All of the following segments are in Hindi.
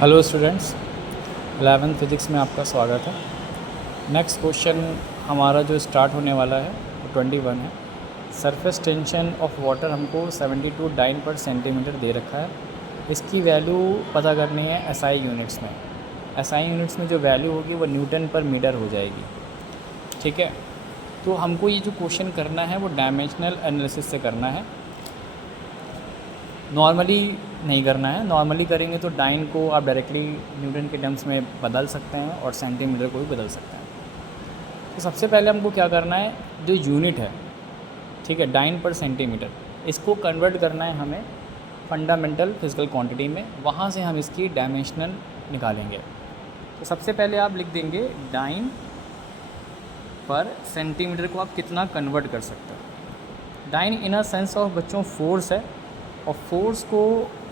हेलो स्टूडेंट्स, 11th फिज़िक्स में आपका स्वागत है। नेक्स्ट क्वेश्चन हमारा जो स्टार्ट होने वाला है वो 21 है। सरफेस टेंशन ऑफ वाटर हमको 72 डाइन पर सेंटीमीटर दे रखा है। इसकी वैल्यू पता करनी है एसआई यूनिट्स में। एसआई यूनिट्स में जो वैल्यू होगी वो न्यूटन पर मीटर हो जाएगी। ठीक है, तो हमको ये जो क्वेश्चन करना है वो डायमेंशनल एनालिसिस से करना है, नॉर्मली नहीं करना है। नॉर्मली करेंगे तो डाइन को आप डायरेक्टली न्यूटन के टर्म्स में बदल सकते हैं और सेंटीमीटर को भी बदल सकते हैं। तो सबसे पहले हमको क्या करना है, जो यूनिट है, ठीक है, डाइन पर सेंटीमीटर, इसको कन्वर्ट करना है हमें फंडामेंटल फिजिकल क्वांटिटी में। वहाँ से हम इसकी डायमेंशनल निकालेंगे। तो सबसे पहले आप लिख देंगे डाइन पर सेंटीमीटर को आप कितना कन्वर्ट कर सकते हो। Dyne in a sense of बच्चों फोर्स है, और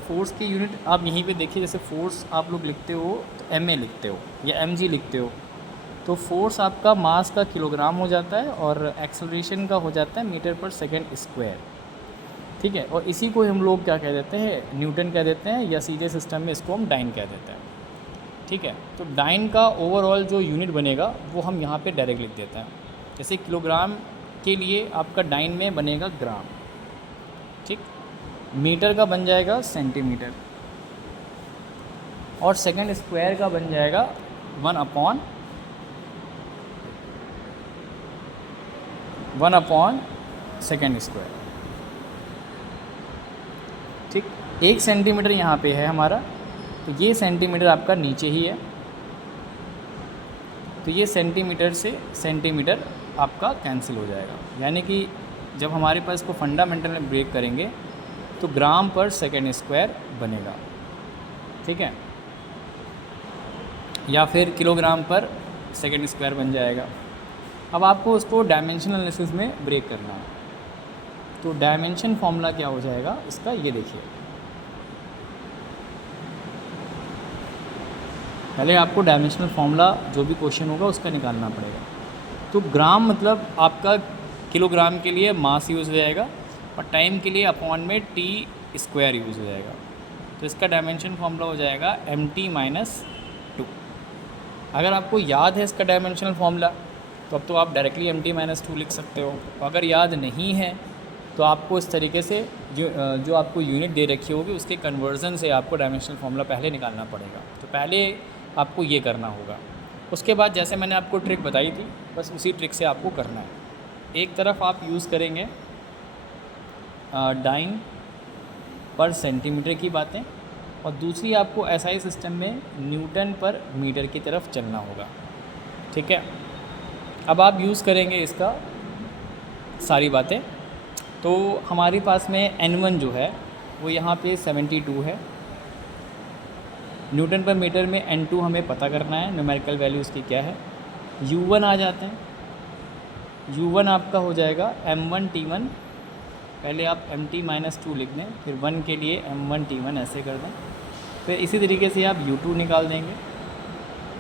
फोर्स की यूनिट आप यहीं पे देखिए। जैसे फोर्स आप लोग लिखते हो तो एम लिखते हो या एम लिखते हो, तो फोर्स आपका मास का किलोग्राम हो जाता है और एक्सेलरेशन का हो जाता है मीटर पर सेकंड स्क्वायर। ठीक है, और इसी को हम लोग क्या कह देते हैं, न्यूटन कह देते हैं, या सीधे सिस्टम में इसको हम डाइन कह देते हैं। ठीक है, तो डाइन का ओवरऑल जो यूनिट बनेगा वो हम यहाँ पे डायरेक्ट लिख देते हैं। जैसे किलोग्राम के लिए आपका डाइन में बनेगा ग्राम, ठीक, मीटर का बन जाएगा सेंटीमीटर, और सेकंड स्क्वायर का बन जाएगा 1/1 सेकंड स्क्वायर। ठीक, 1 सेंटीमीटर यहाँ पे है हमारा, तो ये सेंटीमीटर आपका नीचे ही है, तो ये सेंटीमीटर से सेंटीमीटर आपका कैंसिल हो जाएगा। यानी कि जब हमारे पास इसको फंडामेंटल में ब्रेक करेंगे तो ग्राम पर सेकेंड स्क्वायर बनेगा। ठीक है, या फिर किलोग्राम पर सेकेंड स्क्वायर बन जाएगा। अब आपको उसको डायमेंशनल एनालिसिस में ब्रेक करना है, तो डायमेंशन फॉर्मूला क्या हो जाएगा इसका, ये देखिए। पहले आपको डायमेंशनल फॉर्मूला जो भी क्वेश्चन होगा उसका निकालना पड़ेगा। तो ग्राम मतलब आपका किलोग्राम के लिए मास यूज़ हो जाएगा, और टाइम के लिए अपॉन में टी स्क्वायर यूज़ हो जाएगा। तो इसका डायमेंशन फॉर्मूला हो जाएगा mt-2। अगर आपको याद है इसका डायमेंशनल फॉर्मूला तो अब तो आप डायरेक्टली mt-2 लिख सकते हो। अगर याद नहीं है तो आपको इस तरीके से जो आपको यूनिट दे रखी होगी उसके कन्वर्जन से आपको डायमेंशनल फॉर्मूला पहले निकालना पड़ेगा। तो पहले आपको ये करना होगा। उसके बाद जैसे मैंने आपको ट्रिक बताई थी, बस उसी ट्रिक से आपको करना है। एक तरफ आप यूज़ करेंगे डाइन पर सेंटीमीटर की बातें, और दूसरी आपको एसआई सिस्टम में न्यूटन पर मीटर की तरफ चलना होगा। ठीक है, अब आप यूज़ करेंगे इसका सारी बातें। तो हमारे पास में n1 जो है वो यहाँ पे 72 है, न्यूटन पर मीटर में n2 हमें पता करना है, न्यूमेरिकल वैल्यू उसकी क्या है। u1 आ जाते हैं, u1 आपका हो जाएगा m1t1। पहले आप mt-2 लिख दें, फिर 1 के लिए m1t1 ऐसे कर दें, फिर इसी तरीके से आप u2 निकाल देंगे।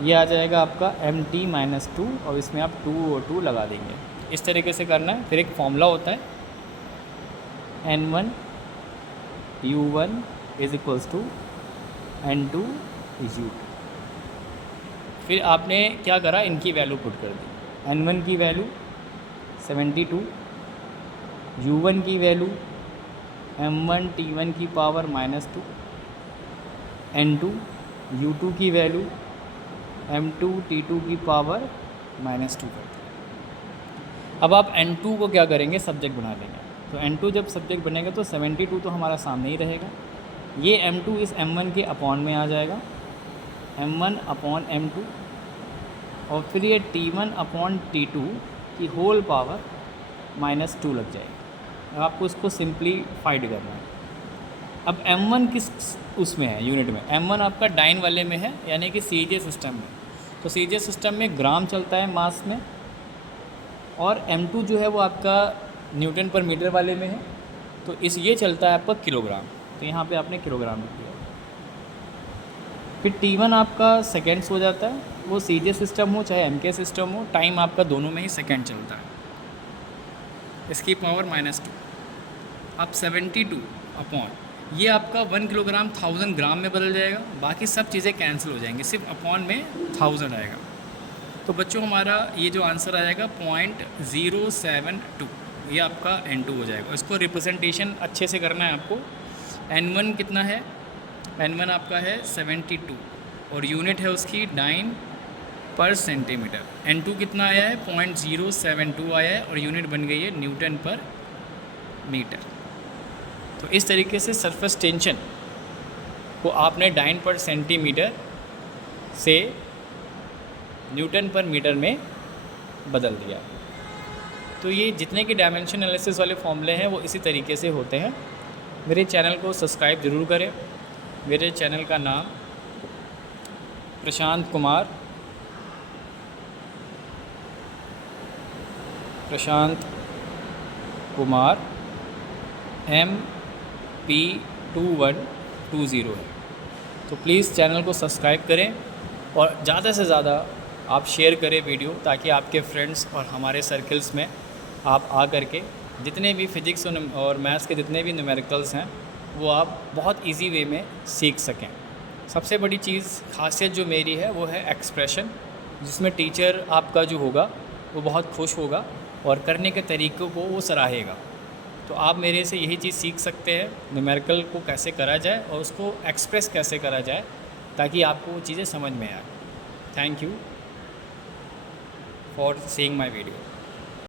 ये आ जाएगा आपका mt-2, और इसमें आप 2 और 2 लगा देंगे। इस तरीके से करना है। फिर एक फॉर्मूला होता है n1 u1 = n2 u2। फिर आपने क्या करा, इनकी वैल्यू पुट कर दी। n1 की वैल्यू 72, u1 की वैल्यू m1t1 की पावर -2, n2 u2 की वैल्यू m2t2 की पावर -2 कर दी। अब आप n2 को क्या करेंगे, सब्जेक्ट बना लेंगे। तो n2 जब सब्जेक्ट बनेगा तो 72 तो हमारा सामने ही रहेगा, ये m2 इस m1 के अपॉन में आ जाएगा, m1/m2, और फिर ये t1/t2 की होल पावर -2 लग जाएगी। अब आपको इसको सिंप्लीफाइड करना है। अब m1 किस उसमें है, यूनिट में? m1 आपका डाइन वाले में है, यानी कि सीजे सिस्टम में। तो सीजे सिस्टम में ग्राम चलता है मास में, और m2 जो है वो आपका न्यूटन पर मीटर वाले में है, तो ये चलता है आपका किलोग्राम। तो यहाँ पे आपने किलोग्राम लिख दिया। फिर t1 आपका सेकेंड्स हो जाता है, वो सीजे सिस्टम हो चाहे mk सिस्टम हो, टाइम आपका दोनों में ही सेकेंड चलता है, इसकी पावर -2। अब 72 अपॉन ये आपका 1 किलोग्राम 1000 ग्राम में बदल जाएगा, बाकी सब चीज़ें कैंसिल हो जाएंगी, सिर्फ अपॉन में 1000 आएगा। तो बच्चों हमारा ये जो आंसर आएगा 0.072, ये आपका N2 हो जाएगा। इसको रिप्रेजेंटेशन अच्छे से करना है आपको। N1 कितना है, N1 आपका है 72 और यूनिट है उसकी डाइन पर सेंटीमीटर। N2 कितना आया है 0.072 आया है और यूनिट बन गई है न्यूटन पर मीटर। तो इस तरीके से सरफेस टेंशन को आपने डाइन पर सेंटीमीटर से न्यूटन पर मीटर में बदल दिया। तो ये जितने के डायमेंशन एनालिसिस वाले फॉर्मूले हैं वो इसी तरीके से होते हैं। मेरे चैनल को सब्सक्राइब ज़रूर करें। मेरे चैनल का नाम प्रशांत कुमार MP2120 है। तो प्लीज़ चैनल को सब्सक्राइब करें और ज़्यादा से ज़्यादा आप शेयर करें वीडियो, ताकि आपके फ्रेंड्स और हमारे सर्कल्स में आप आ करके जितने भी फिज़िक्स और मैथ्स के जितने भी न्यूमेरिकल्स हैं वो आप बहुत इजी वे में सीख सकें। सबसे बड़ी चीज़ खासियत जो मेरी है वो है एक्सप्रेशन, जिसमें टीचर आपका जो होगा वो बहुत खुश होगा और करने के तरीक़ों को वो सराहेगा। तो आप मेरे से यही चीज़ सीख सकते हैं, न्यूमेरिकल को कैसे करा जाए और उसको एक्सप्रेस कैसे करा जाए, ताकि आपको वो चीज़ें समझ में आए। Thank you for seeing my video.